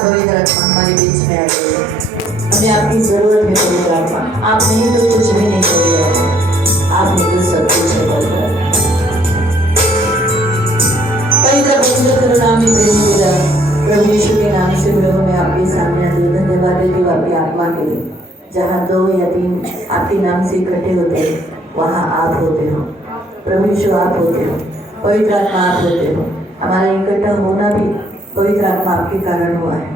पवित्र आत्मा हमारे बीच में आ गई है। हमें आपकी जरूरत है पवित्र आत्मा। आप नहीं तो कुछ भी नहीं करेगा, आप नहीं तो सब कुछ है पवित्र पवित्र करुणामय प्रेमी पिता, प्रभु यीशु के नाम से प्रभु मैं आपके सामने आती हूँ। धन्यवाद देती हूँ आपकी आत्मा के लिए। जहाँ 2 या 3 आपके नाम से इकट्ठे होते हैं वहाँ आप होते हो। प्रभु यीशु आप होते हो, पवित्र आत्मा आप होते हो। हमारा इकट्ठा होना भी पवित्र आत्मा आपके कारण हुआ है।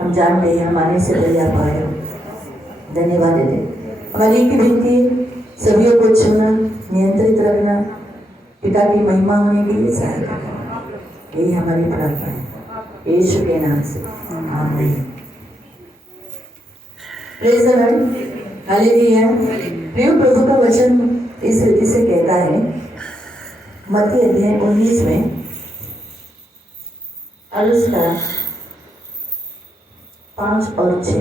हम जानते हैं हम आने से पहले आप आए हो। धन्यवाद देते। हमारी एक विनती, सभी को छूना, नियंत्रित रखना, पिता की महिमा होने के लिए सहायता करना, यही हमारी प्रार्थना है यीशु के नाम से, आमीन। Praise the Lord, hallelujah. प्रिय प्रभु का वचन इसे कहता है मत्ती अध्याय 19 में और उसका 5 और 6।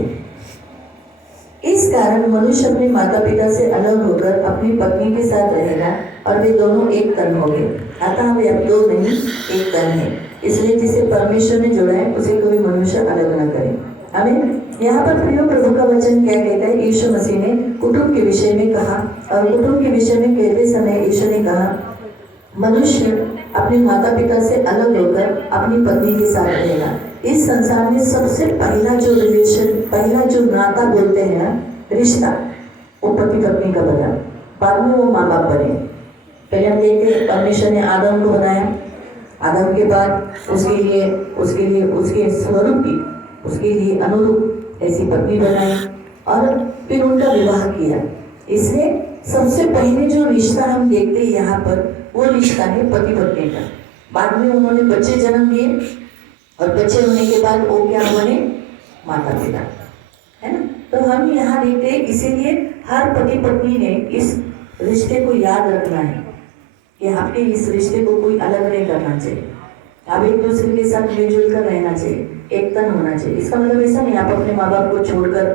इस कारण मनुष्य अपने माता पिता से अलग होकर अपनी पत्नी के साथ रहेगा और वे दोनों एक तन होंगे। अतः वे अब 2 नहीं एक तन है। इसलिए जिसे परमेश्वर ने जोड़ा है उसे कोई मनुष्य अलग न करे। आमीन। यहाँ पर प्रिय प्रभु का वचन क्या कहता है? यीशु मसीह ने कुटुंब के विषय में कहा, और कुटुंब के विषय में कहते समय यीशु ने कहा मनुष्य अपने माता पिता से अलग होकर अपनी पत्नी के साथ रहेगा। इस संसार में सबसे पहला जो रिलेशन, पहला जो नाता बोलते हैं ना, रिश्ता, वो पति पत्नी का बना। बाद में वो माँ बाप बने। पहले हम देखते हैं परमेश्वर ने आदम को बनाया। आदम के बाद उसके स्वरूप की, उसके लिए अनुरूप ऐसी पत्नी बनाई और फिर उनका विवाह किया। इसलिए सबसे पहले जो रिश्ता हम देखते हैं यहाँ पर, वो रिश्ता है पति पत्नी का। बाद में उन्होंने बच्चे जन्म दिए और बच्चे होने के बाद वो क्या बने? माता पिता, है ना। तो हम यहाँ देखते हैं, इसीलिए हर पति पत्नी ने इस रिश्ते को याद रखना है कि आपके इस रिश्ते को कोई अलग नहीं करना चाहिए। आप एक दूसरे के साथ मिलजुल कर रहना चाहिए, एक तन होना चाहिए। इसका मतलब ऐसा नहीं आप अपने माँ बाप को छोड़कर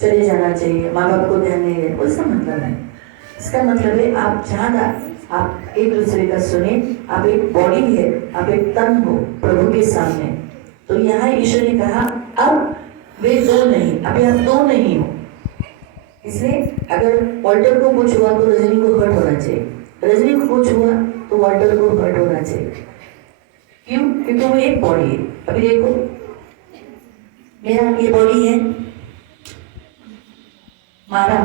चले जाना चाहिए, माँ बाप को ध्यान नहीं है, उसका मतलब नहीं। इसका मतलब है आप जहाँ आप एक दूसरे का सुने, आप एक बॉडी है, आप एक तन हो प्रभु के सामने। तो यहाँ ईश्वर ने कहा अब वे 2 नहीं, अभी आप 2 नहीं हो। इसलिए अगर वॉल्टर को कुछ हुआ तो रजनी को हर्ट होना चाहिए, रजनी को कुछ हुआ तो वॉल्टर को हर्ट होना चाहिए। क्यों? क्योंकि वो एक बॉडी है। अभी देखो मेरा ये बॉडी है, मारा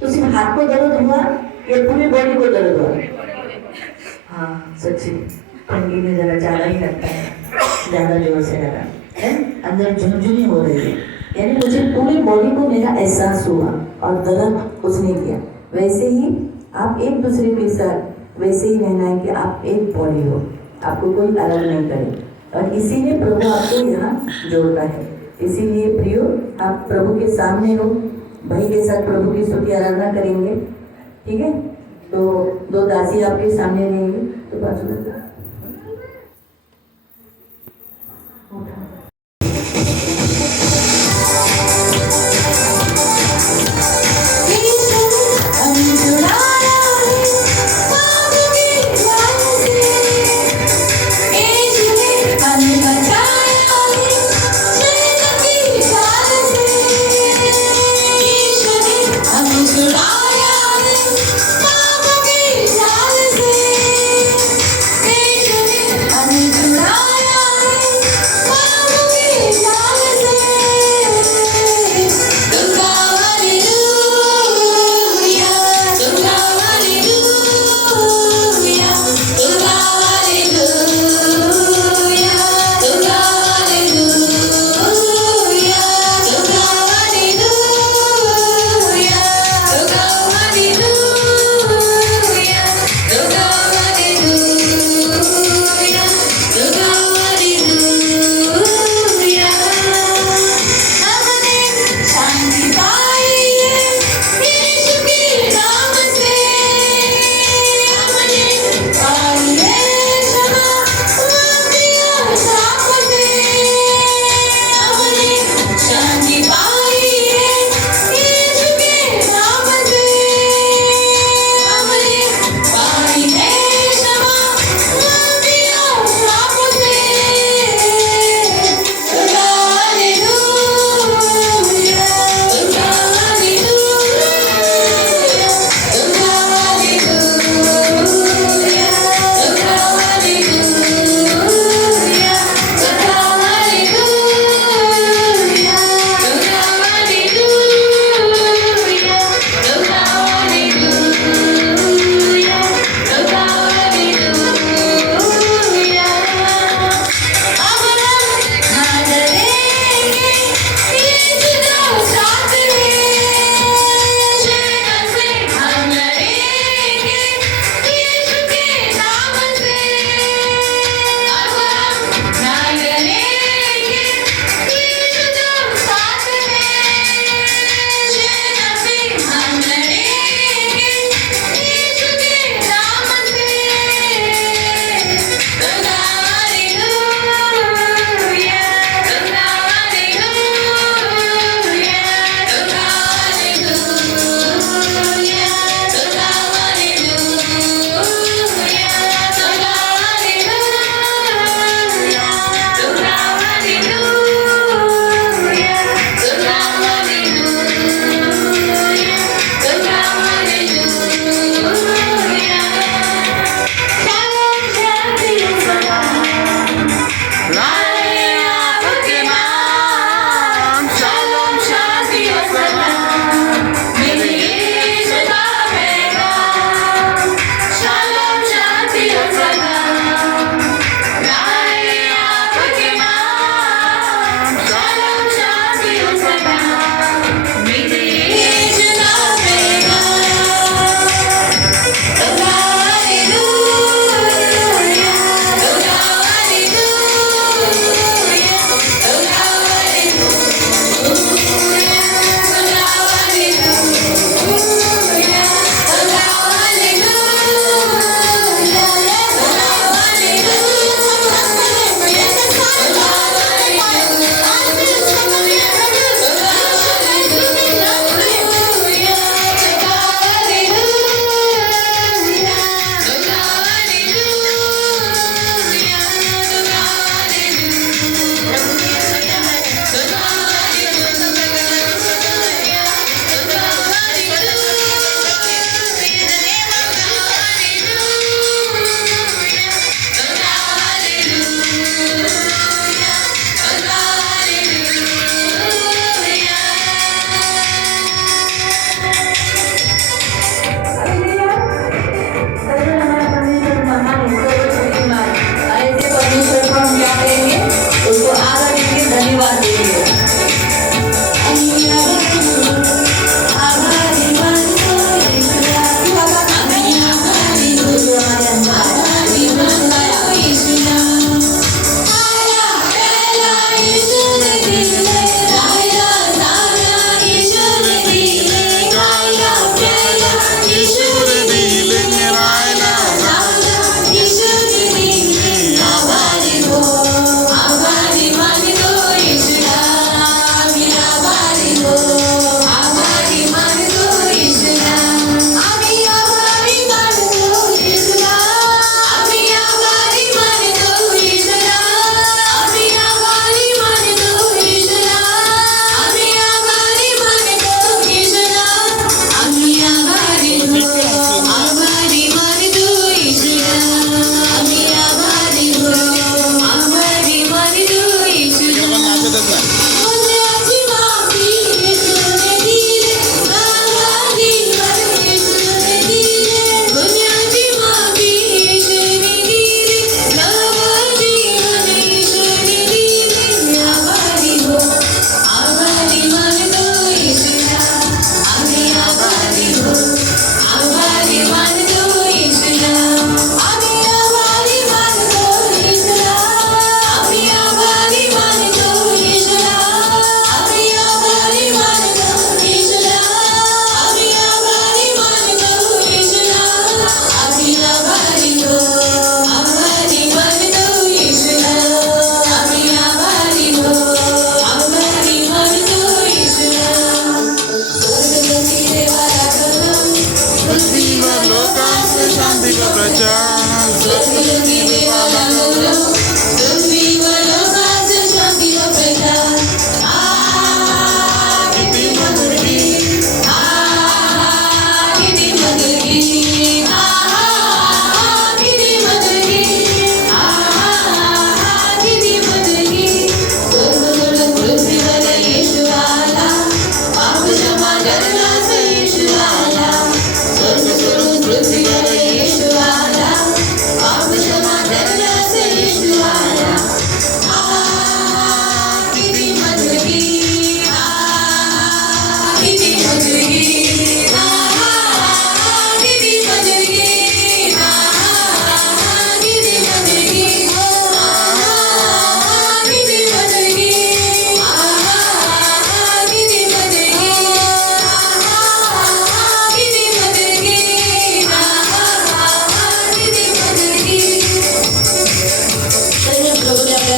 तो सिर्फ हाथ को दर्द हुआ या पूरी बॉडी को दर्द हुआ? हाँ सच्ची, ठंडी में जरा ज्यादा ही लगता है, ज्यादा जोर से लगा है, अंदर झुनझुनी हो रही है, यानी मुझे पूरी बॉडी को मेरा एहसास हुआ और दर्द उसने किया। वैसे ही आप एक दूसरे के साथ वैसे ही रहना है कि आप एक बॉडी हो, आपको कोई अलग नहीं करे। और इसीलिए प्रभु आपको यहाँ जोड़ता है। इसीलिए प्रियो, आप प्रभु के सामने हो, भाई के साथ प्रभु की स्तुति आराधना करेंगे, ठीक है। तो 2 दासी आपके सामने रहेंगे, तो बात सुनो।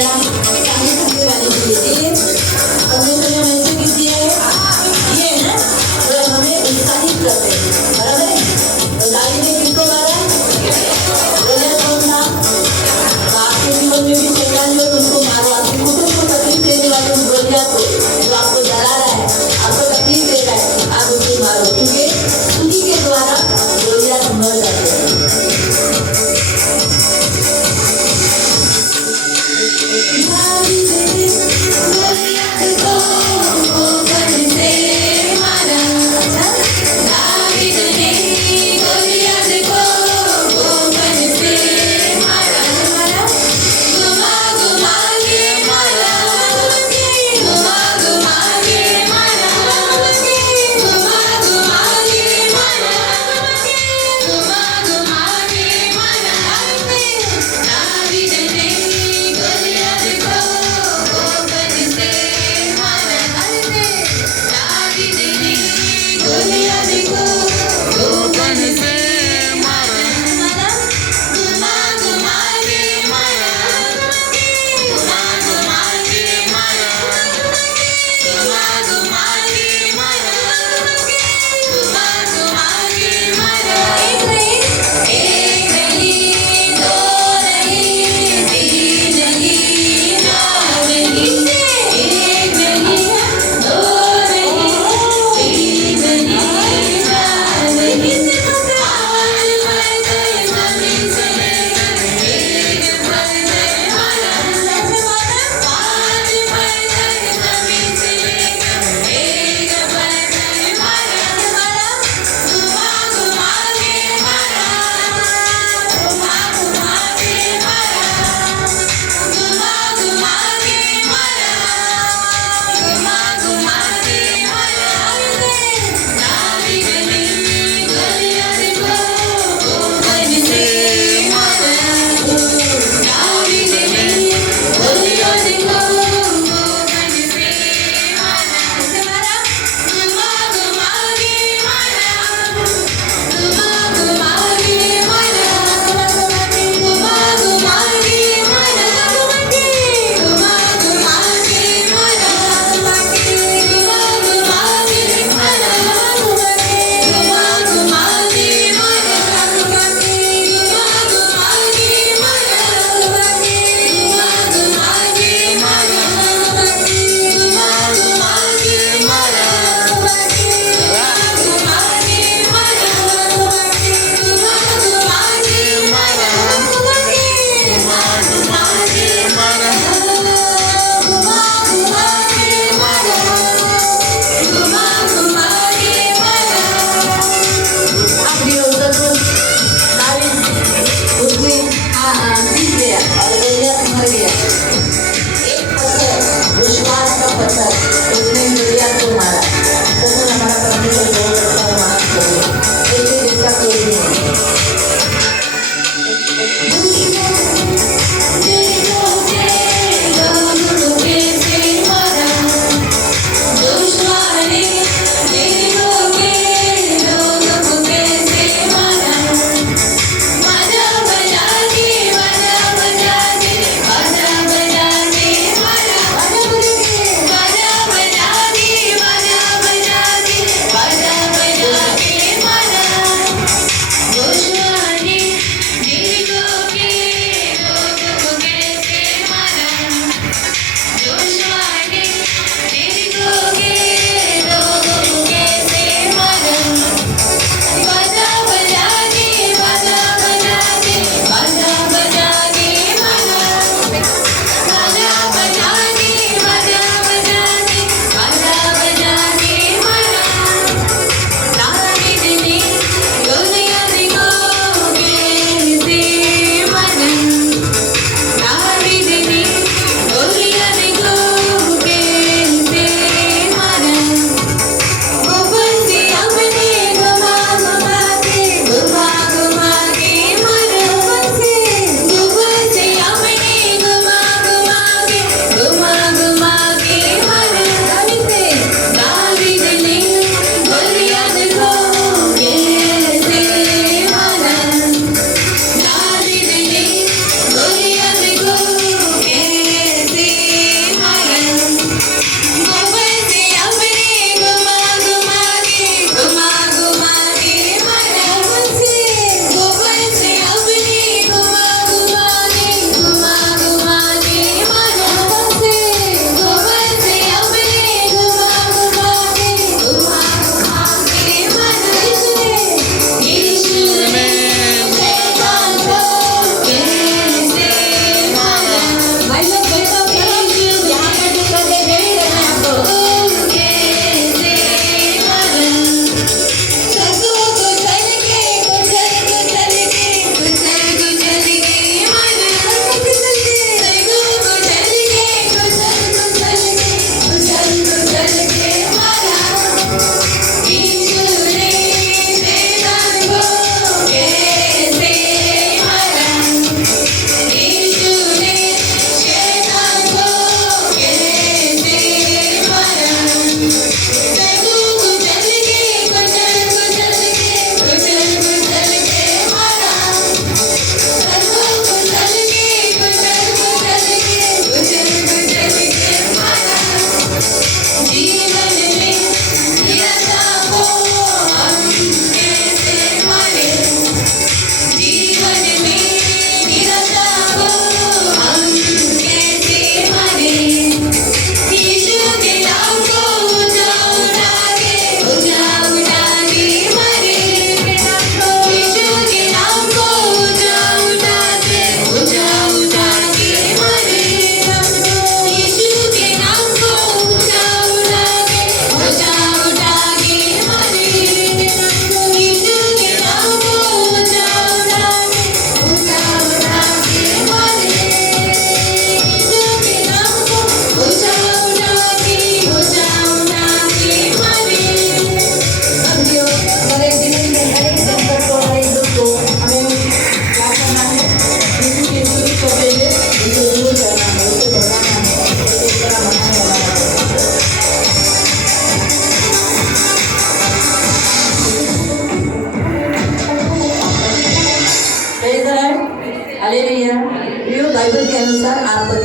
गाना सामने सामने वाले के लिए हमने सुना मैसेज किस दिया है ये है ना वो हमें उत्साहित करते हैं बराबर है तो दादी ने किसको मारा रोजा कौन था तो आपके जीवन में भी शैतान जो तुमको मारो आपके कुटुंब को तकलीफ देने वाले उस रोजा को जो आपको डरा रहा है आपको तकलीफ दे रहा है आप उसको मारो क्योंकि उसी के द्वारा रोजा मर जाते हैं Maria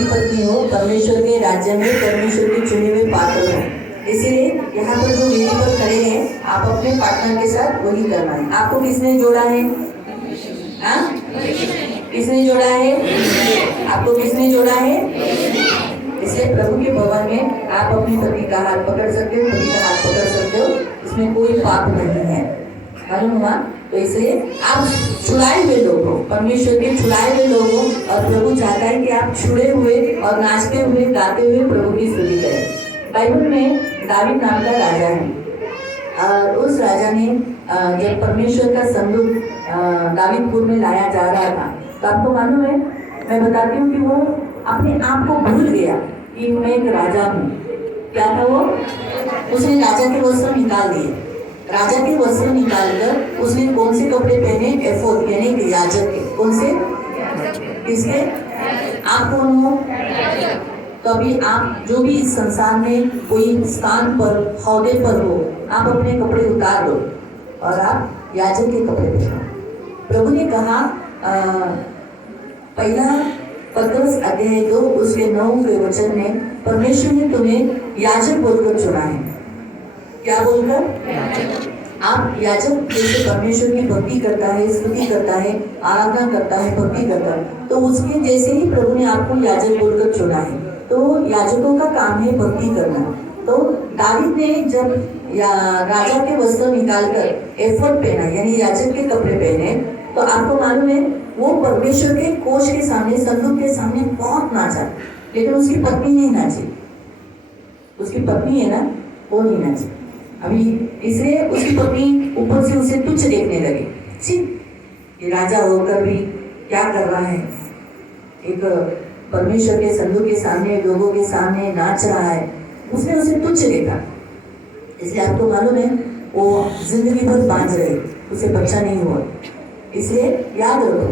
पत्नी हो, परमेश्वर के राज्य में परमेश्वर के चुने हुए पात्र हो। इसीलिए यहाँ पर जो वेदी पर खड़े हैं, आप अपने पार्टनर के साथ वही करना है। आपको किसने जोड़ा है? हाँ, किसने जोड़ा है? आपको किसने जोड़ा है? इसलिए प्रभु के भवन में आप अपनी पति का हाथ पकड़ सकते हो, पति का हाथ पकड़ सकते हो, इसमें कोई पाप नहीं है। मालूम हुआ? तो इसलिए आप छुड़ाए हुए लोग हो, परमेश्वर के छुड़ाए हुए लोग हो, और प्रभु चाहता है कि आप छुड़े हुए और नाचते हुए गाते हुए प्रभु की स्तुति करें। बाइबल में दावीद नाम का राजा है, और उस राजा ने जब परमेश्वर का संदूक दावीदपुर में लाया जा रहा था, तो आपको मालूम है, मैं बताती हूँ कि वो अपने आप को भूल गया कि मैं एक राजा हूँ। क्या था वो? उसने राजा के वस्त्र निकाल दिए। राजा के वस्त्र निकालकर उसने कौन से कपड़े पहने? एफोद, यानी याजक के। कौन से? किसके? आप कौन हो? कभी आप जो भी इस संसार में कोई स्थान पर, हौदे पर हो, आप अपने कपड़े उतार दो और आप याजक के कपड़े पहनो। प्रभु ने कहा, पहला पत्रस अध्याय 2 उसके 9वें वचन में, परमेश्वर ने तुम्हें याजक बोलकर चुना है। क्या बोलकर? आप याजक जैसे परमेश्वर की भक्ति करता है, स्तुति करता है, आराधना करता है, भक्ति करता है, तो उसके जैसे ही प्रभु ने आपको याजक बोलकर चुना है। तो याजकों का काम है भक्ति करना। तो दावीद ने जब राजा के वस्त्र निकालकर एफोद पहना, यानी याजक के कपड़े पहने, तो आपको मालूम है वो परमेश्वर के कोष के सामने, संदूक के सामने बहुत नाचा, लेकिन उसकी पत्नी नहीं नाची। उसकी पत्नी है ना, वो नहीं नाची। अभी इसलिए उसकी पत्नी ऊपर से उसे तुच्छ देखने लगी। छी, ये राजा होकर भी क्या कर रहा है, एक परमेश्वर के संदूक के सामने, लोगों के सामने नाच रहा है। उसने उसे तुच्छ देखा। इसलिए आपको मालूम है वो जिंदगी भर बांझ रही, उसे बच्चा नहीं हुआ। इसलिए याद रखो,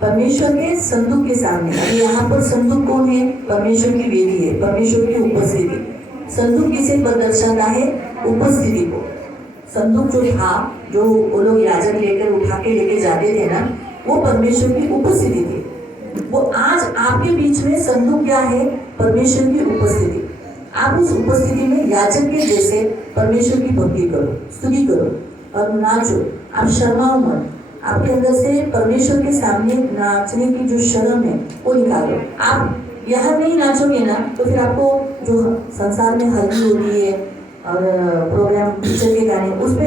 परमेश्वर के संदूक के सामने, अभी यहाँ पर संदूक कौन है? परमेश्वर की वेदी है, परमेश्वर की उपस्थिति। संदूक किसे दर्शाता है? उपस्थिति को। संदूक जो था, जो वो लोग याजक लेकर उठा के लेके जाते थे ना, वो परमेश्वर की उपस्थिति थी। वो आज आपके बीच में संदूक क्या है? परमेश्वर की उपस्थिति। आप उस उपस्थिति में याजक के जैसे परमेश्वर की भक्ति करो, स्तुति करो और नाचो। आप शर्माओ मत। आपके अंदर से परमेश्वर के सामने नाचने की जो शर्म है वो निकालो। आप यहाँ नहीं नाचोगे ना, तो फिर आपको जो संसार में हल्दी होती है और प्रोग्राम, पिक्चर के गाने, उस पर